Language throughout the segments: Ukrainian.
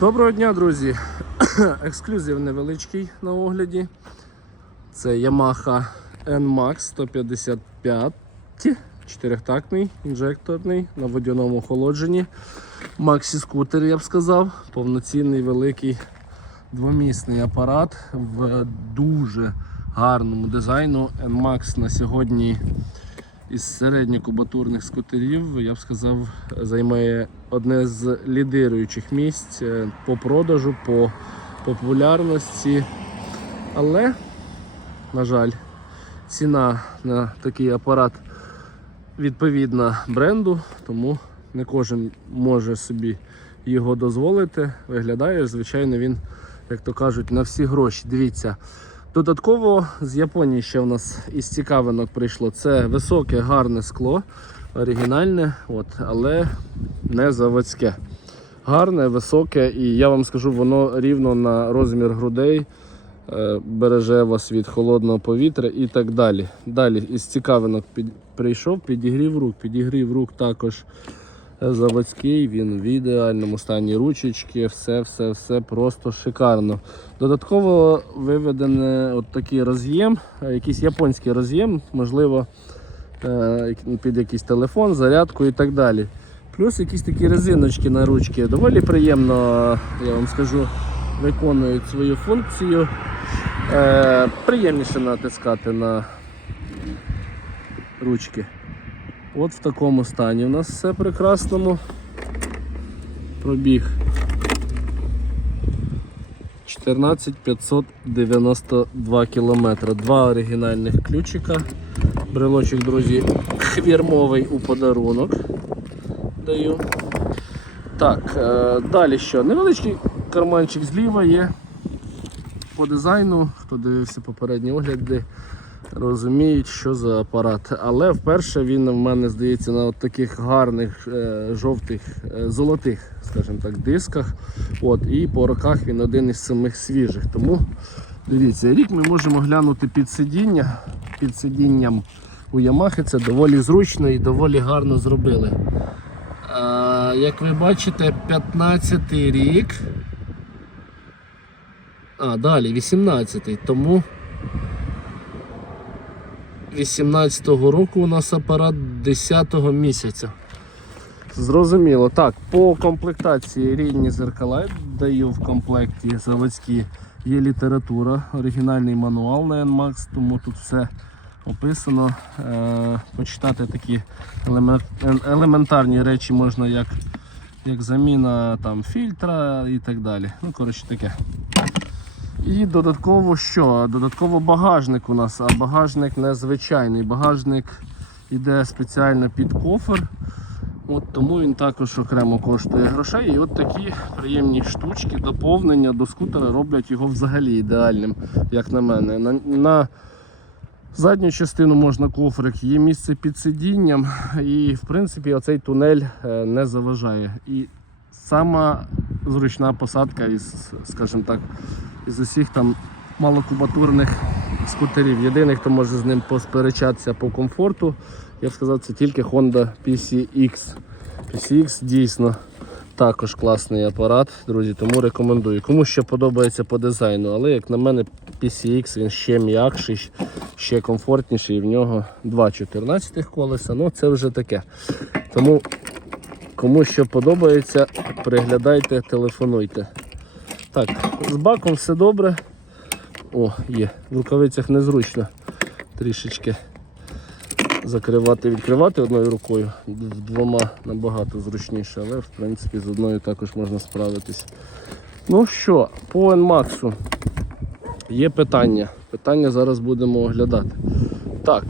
Доброго дня, друзі! Ексклюзив невеличкий на огляді. Це Yamaha NMAX 155, чотирьохтактний, інжекторний на водяному охолодженні. Максі скутер, я б сказав, повноцінний великий двомісний апарат в дуже гарному дизайну. NMAX на сьогодні із середньокубатурних скутерів, я б сказав, займає одне з лідируючих місць е, по продажу, по популярності. Але, на жаль, ціна на такий апарат відповідна бренду, тому не кожен може собі його дозволити. Виглядає, звичайно, він, як то кажуть, на всі гроші. Дивіться. Додатково з Японії ще в нас із цікавинок прийшло. Це високе, гарне скло, оригінальне, от, але не заводське. Гарне, високе, і я вам скажу, воно рівно на розмір грудей, е, береже вас від холодного повітря і так далі. Далі із цікавинок під, прийшов, підігрів рук. Підігрів рук також заводський, він в ідеальному стані ручечки, все, все, все просто шикарно. Додатково виведений от такий роз'єм, е, якийсь японський роз'єм, можливо, е, під якийсь телефон, зарядку і так далі. Плюс якісь такі резиночки на ручки. Доволі приємно, я вам скажу, виконують свою функцію. Е, Приємніше натискати на ручки. От в такому стані у нас все прекрасному. Пробіг 14592 кілометри. Два оригінальних ключика. Брелочок, друзі, хвірмовий у подарунок даю. Так, е, далі що? Невеличкий карманчик зліва є по дизайну, хто дивився попередні огляди, розуміють, що за апарат. Але вперше він в мене здається на таких гарних е, жовтих, е, золотих, скажімо так, дисках. От, і по роках він один із самих свіжих. Тому дивіться, рік ми можемо глянути під сидіння. Під сидінням у Ямахи це доволі зручно і доволі гарно зробили. А, як ви бачите, 15 рік. А, далі 18-й. Тому 18-го року у нас апарат 10-го місяця. Зрозуміло. Так, по комплектації рідні зеркала даю в комплекті заводські. Є література, оригінальний мануал на NMAX, тому тут все описано. Е, почитати такі елементарні речі можна, як, як заміна там, фільтра і так далі. Ну, коротше таке. І додатково що? Додатково багажник у нас, а багажник незвичайний. Багажник йде спеціально під кофр. От Тому він також окремо коштує грошей. І от такі приємні штучки, доповнення до скутера роблять його взагалі ідеальним, як на мене. На, на задню частину можна кофрик, є місце під сидінням, і в принципі оцей тунель е, не заважає. І сама зручна посадка із, скажімо так, із усіх там малокубатурних скутерів. Єдиний, хто може з ним посперечатися по комфорту, я б сказав, це тільки Honda PCX. PCX дійсно також класний апарат, друзі, тому рекомендую. Кому ще подобається по дизайну, але як на мене, PCX він ще м'якший, ще комфортніший, і в нього два 14 колеса, ну це вже таке. Тому кому що подобається, приглядайте, телефонуйте. Так, з баком все добре. О, є. В рукавицях незручно трішечки закривати, відкривати одною рукою, двома набагато зручніше, але в принципі з одною також можна справитись. Ну що, по NMAX є питання. Питання зараз будемо оглядати. Так,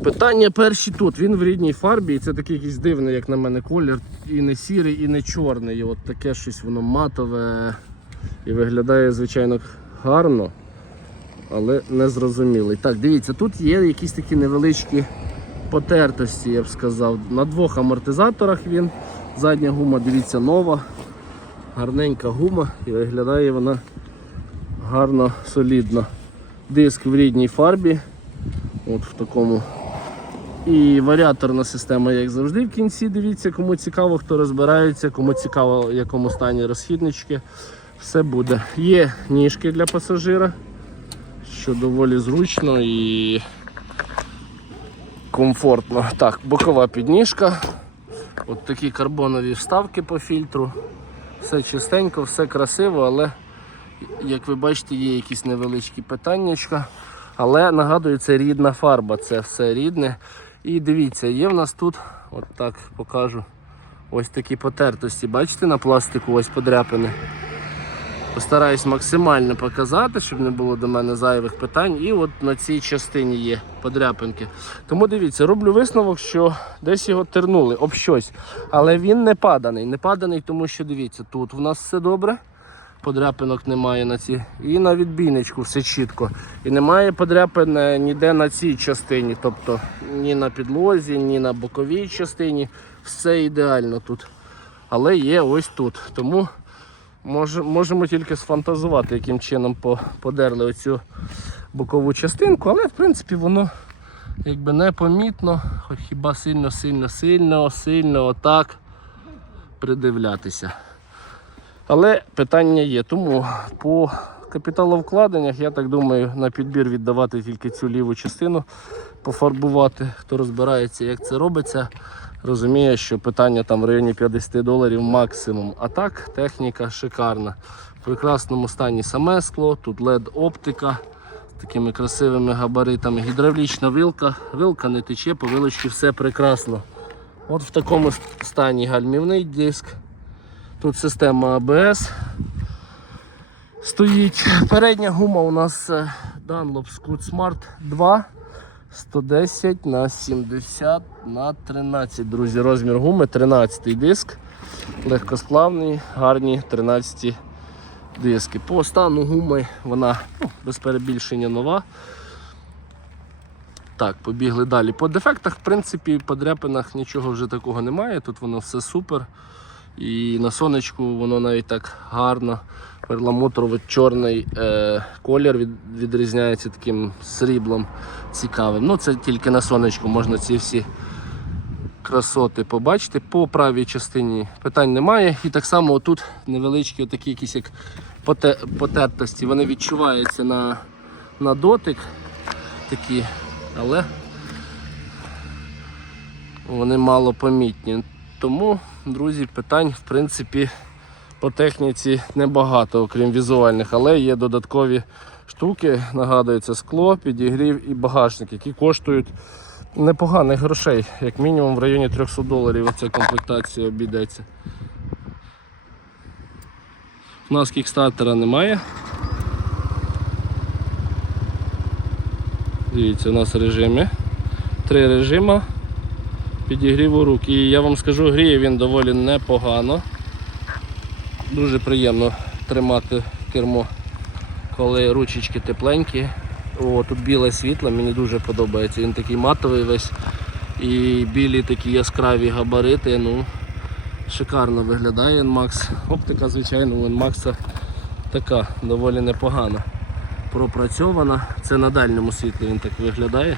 питання перші тут. Він в рідній фарбі, і це такий якийсь дивний, як на мене, колір. І не сірий, і не чорний. І от таке щось воно матове і виглядає, звичайно, гарно, але не зрозумілий. Так, дивіться, тут є якісь такі невеличкі потертості, я б сказав. На двох амортизаторах він. Задня гума, дивіться, нова, гарненька гума і виглядає вона гарно, солідно. Диск в рідній фарбі. От в такому І варіаторна система, як завжди, в кінці. Дивіться, кому цікаво, хто розбирається, кому цікаво, в якому стані розхіднички. Все буде. Є ніжки для пасажира, що доволі зручно і комфортно. Так, бокова підніжка. От такі карбонові вставки по фільтру. Все чистенько, все красиво, але як ви бачите, є якісь невеличкі питаннячка. Але нагадую, це рідна фарба, це все рідне. І дивіться, є в нас тут, от так покажу, ось такі потертості. Бачите на пластику ось подряпини. Постараюсь максимально показати, щоб не було до мене зайвих питань. І от на цій частині є подряпинки. Тому дивіться, роблю висновок, що десь його тернули об щось. Але він не паданий. Не паданий, тому що дивіться, тут в нас все добре. Подряпинок немає на цій. І на відбійничку все чітко. І немає подряпин е, ніде на цій частині. Тобто ні на підлозі, ні на боковій частині. Все ідеально тут. Але є ось тут. Тому Може, можемо тільки сфантазувати, яким чином по- подерли оцю бокову частинку, але в принципі воно якби непомітно, хоч хіба сильно, сильно, сильно, сильно отак придивлятися. Але питання є. Тому по капіталовкладеннях, я так думаю, на підбір віддавати тільки цю ліву частину, пофарбувати. Хто розбирається, як це робиться, розуміє, що питання там в районі 50 доларів максимум. А так, техніка шикарна. В прекрасному стані саме скло, тут LED-оптика з такими красивими габаритами. Гідравлічна вилка. Вилка не тече, по вилочці все прекрасно. От в такому стані гальмівний диск. Тут система ABS стоїть. Передня гума у нас е, Dunlop Scoot Smart 2 110 на 70 на 13. Друзі, розмір гуми 13 диск. Легкосплавний, гарні 13 диски. По стану гуми вона ну, без перебільшення нова. Так, побігли далі. По дефектах, в принципі, по дряпинах нічого вже такого немає. Тут воно все супер. І на сонечку воно навіть так гарно. Перламутрово чорний е, колір від, відрізняється таким сріблом цікавим. Ну це тільки на сонечку можна ці всі красоти побачити. По правій частині питань немає. І так само отут невеличкі отакі якісь як поте, потертості. Вони відчуваються на, на дотик такі, але вони мало помітні. Тому, друзі, питань в принципі по техніці небагато, окрім візуальних, але є додаткові штуки. Нагадую, це скло, підігрів і багажник, які коштують непоганих грошей, як мінімум в районі 300 доларів оця комплектація обійдеться. У нас кікстартера немає. Дивіться, у нас режими. Три режими підігріву рук. І я вам скажу, гріє він доволі непогано. Дуже приємно тримати кермо, коли ручечки тепленькі. О, тут біле світло, мені дуже подобається. Він такий матовий весь. І білі такі яскраві габарити. Ну, шикарно виглядає NMAX. Оптика, звичайно, у NMAX така доволі непогана. Пропрацьована. Це на дальньому світлі він так виглядає.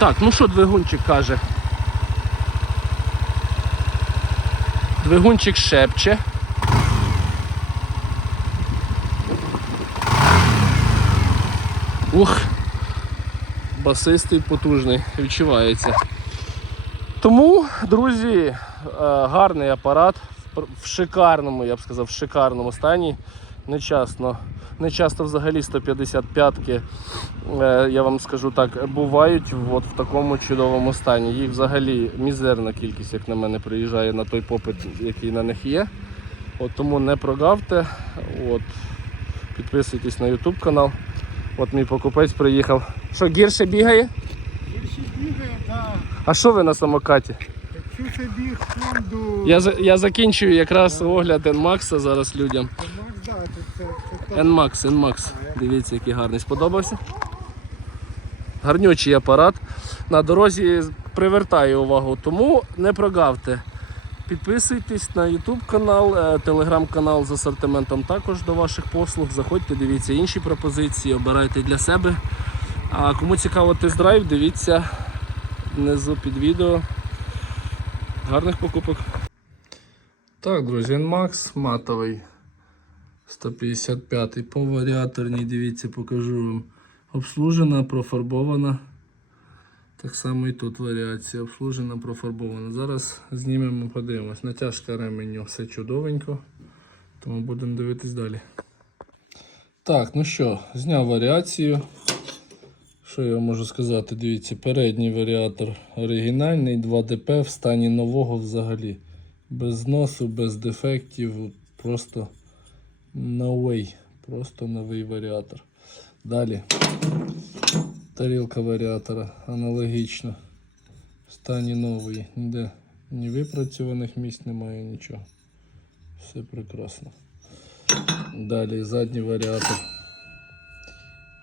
Так, ну що двигунчик каже? Двигунчик шепче. Ух, басистий потужний, відчувається. Тому, друзі, е, гарний апарат в- шикарному, я б сказав, в шикарному стані. Не часто, не часто взагалі 155-ки, е, я вам скажу так, бувають от в такому чудовому стані. Їх взагалі мізерна кількість, як на мене, приїжджає на той попит, який на них є. От тому не прогавте. От, підписуйтесь на YouTube канал. От мій покупець приїхав. Що, гірше бігає? Більше бігає, так. А що ви на самокаті? Я, я закінчую якраз огляд NMAX зараз людям. то Макс, да, то це, це, це NMAX, NMAX. Дивіться, який гарний. Сподобався? Гарнючий апарат. На дорозі привертає увагу, тому не прогавте. Підписуйтесь на YouTube канал, телеграм-канал з асортиментом також до ваших послуг. Заходьте, дивіться інші пропозиції, обирайте для себе. А кому цікаво тест-драйв, дивіться внизу під відео. Гарних покупок. Так, друзі, NMAX матовий 155-й по варіаторній, дивіться, покажу вам. Обслужена, профарбована. Так само і тут варіація. Обслужена, профарбована. Зараз знімемо, подивимось. Натяжка ременю все чудовенько. Тому будемо дивитись далі. Так, ну що, зняв варіацію. Що я можу сказати? Дивіться, передній варіатор оригінальний, 2DP в стані нового взагалі. Без зносу, без дефектів, просто новий. Просто новий варіатор. Далі. Тарілка варіатора аналогічна. В стані новий. Ніде ні випрацьованих місць немає, нічого. Все прекрасно. Далі задній варіатор.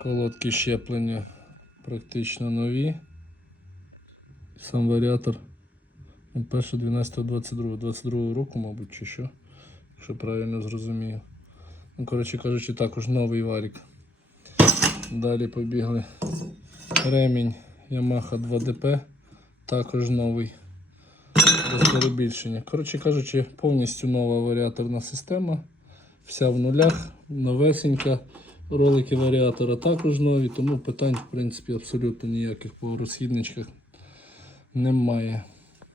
Колодки щеплення практично нові. Сам варіатор. 1 12 22 22 року, мабуть, чи що, якщо правильно зрозумів. Ну, коротше кажучи, також новий варік. Далі побігли. Ремінь Yamaha 2DP, також новий. Без перебільшення. Коротше кажучи, повністю нова варіаторна система. Вся в нулях, новесенька. Ролики варіатора також нові, тому питань, в принципі, абсолютно ніяких по розхідничках немає.